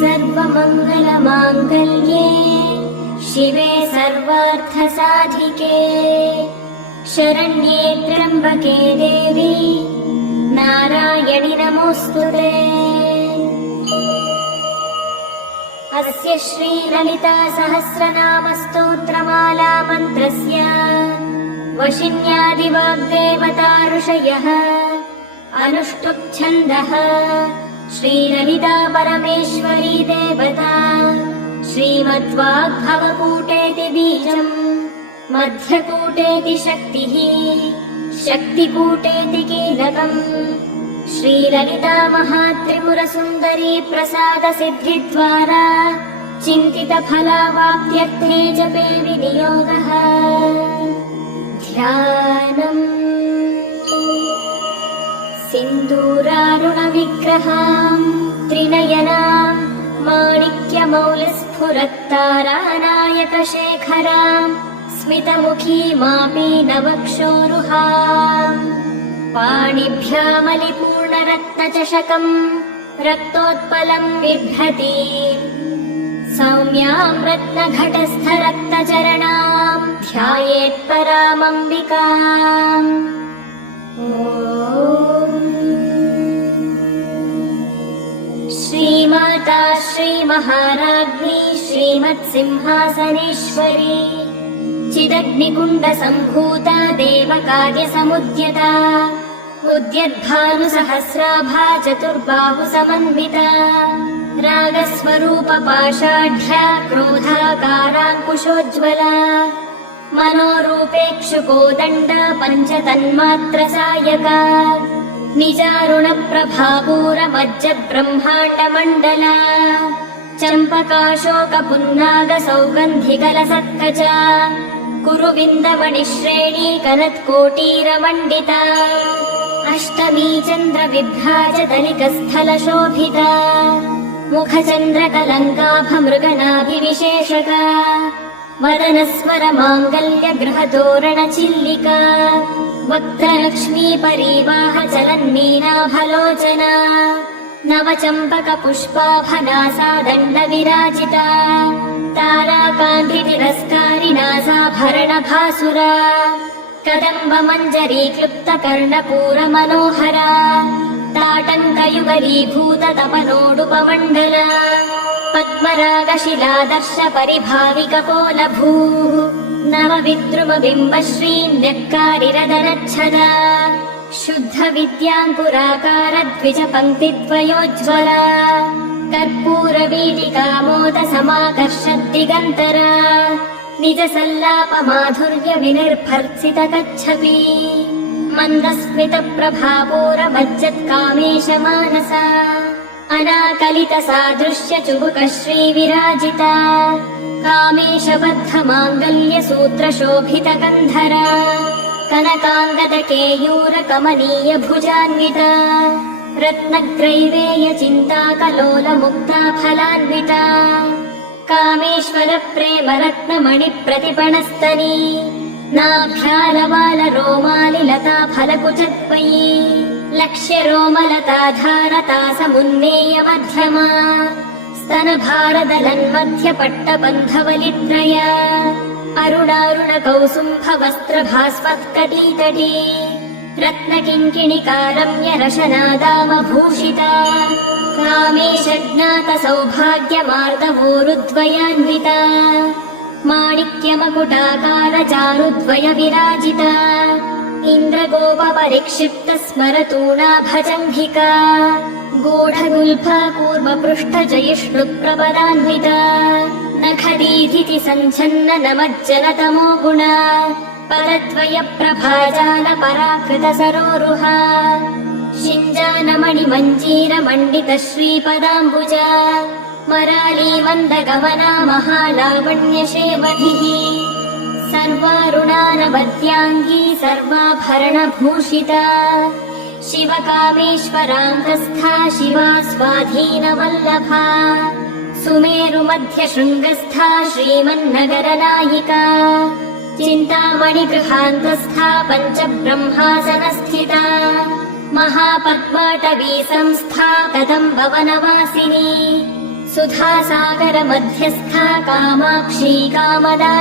सर्वमङ्गलमाङ्गल्ये शिवे सर्वार्थसाधिके शरण्ये त्र्यम्बके देवी नारायणि नमोऽस्तुते। अस्य श्रीललिता सहस्रनाम स्तोत्रमाला मन्त्रस्य वशिन्यादिवाग्देवता ऋषयः अनुष्टुप् छन्दः श्रीललिता परमेश्वरी देवता श्रीमद्वाग्भवकूटेति बीजम् मध्यकूटेति शक्तिः शक्तिकूटेति कीलकम् श्रीललिता महात्रिपुरसुन्दरी प्रसाद सिद्धिद्वारा चिन्तितफलावाप्त्यर्थे जपे विनियोगः। ध्यानम् सिन्दूरारुणविग्रहाम् त्रिनयनाम् माणिक्यमौलिस्फुरत्तारानायकशेखराम् स्मितमुखीमापीनवक्षोरुहाम् पाणिभ्यामलिपूर्णरत्नचषकम् रक्तोत्पलम् बिभ्रति सौम्याम् रत्नघटस्थरक्तचरणाम् ध्यायेत्परामम्बिकाम्। श्रीमाता श्रीमहाराज्ञी श्रीमत्सिंहासनेश्वरी चिदग्निकुण्डसम्भूता देवकार्यसमुद्यता उद्यद्भानुसहस्राभा चतुर्बाहुसमन्विता रागस्वरूपपाषाढ्या क्रोधाकाराङ्कुशोज्ज्वला मनोरूपेक्षुकोदण्डा पञ्चतन्मात्रसायका निजारुणप्रभापूरमज्जब्रह्माण्डमण्डला चम्पकाशोकपुन्नागसौगन्धिकलसत्कचा कुरुविन्दमणिश्रेणी कनत्कोटीरमण्डिता अष्टमी चन्द्रविभ्राजतनिकस्थलशोभिता मुखचन्द्रकलङ्काभमृगनाभिविशेषका वदनस्वरमाङ्गल्यगृहतोरणचिल्लिका वक्त्रलक्ष्मी परीवाहचलन्मीनाभलोचना नवचम्पकपुष्पाभनासा दण्डविराजिता ताराकान्तितिरस्कारिणासाभरणभासुरा कदम्बमञ्जरीक्लुप्तकर्णपूरमनोहरा ताटङ्कयुगलीभूततपनोडुपमण्डला पद्मरागशिलादर्शपरिभाविकपोलभूः नवविद्रुमबिम्बश्रीन्यक्कारिरदनच्छदा शुद्धविद्याङ्कुराकारद्विजपङ्क्तिद्वयोज्ज्वला कर्पूरवीटिकामोदसमाकर्षद्दिगन्तरा निजसल्लापमाधुर्यविनिर्भर्त्सितकच्छपी मन्दस्मितप्रभापूरमज्जत्कामेशमानसा अनाकलितसादृश्यचुबुकश्रीविराजिता कामेशबद्धमाङ्गल्यसूत्रशोभितकन्धरा कनकाङ्गदकेयूरकमनीयभुजान्विता रत्नग्रैवेयचिन्ताकलोलमुक्ताफलान्विता कामेश्वरप्रेमरत्नमणिप्रतिपणस्तनी नाभ्यालवालरोमालिलताफलकुचत्वयी लक्ष्यरोमलताधारतासमुन्नेयमध्यमा स्तनभारदलन्मध्यपट्टबन्धवलित्रया अरुणारुणकौसुम्भवस्त्रभास्वत्कटीतटी रत्नकिङ्किणिकारम्यरशनादामभूषिता कामेशज्ञातसौभाग्यमार्दवोरुद्वयान्विता माणिक्यमकुटाकारचारुद्वयविराजिता इन्द्रगोपपरिक्षिप्तस्मरतूणाभजङ्घिका गूढगुल्फा कूर्मपृष्ठजयिष्णुप्रपदान्विता नखदीधिति सञ्छन्न नमज्जनतमो गुणा परद्वयप्रभाजालपराकृतसरोरुहा शिञ्जानमणिमञ्जीरमण्डितश्रीपदाम्बुजा मरालीमन्दगमना महालावण्यशेवधिः सर्वारुणानवद्याङ्गी सर्वाभरणभूषिता शिवकामेश्वराङ्गस्था शिवा स्वाधीनवल्लभा सुमेरुमध्यशृङ्गस्था श्रीमन्नगरनायिका चिन्तामणिगृहान्तस्था पञ्चब्रह्मासनस्थिता महापद्माटवी संस्था कदम्बवनवासिनी सुधासागरमध्यस्था कामाक्षी कामदा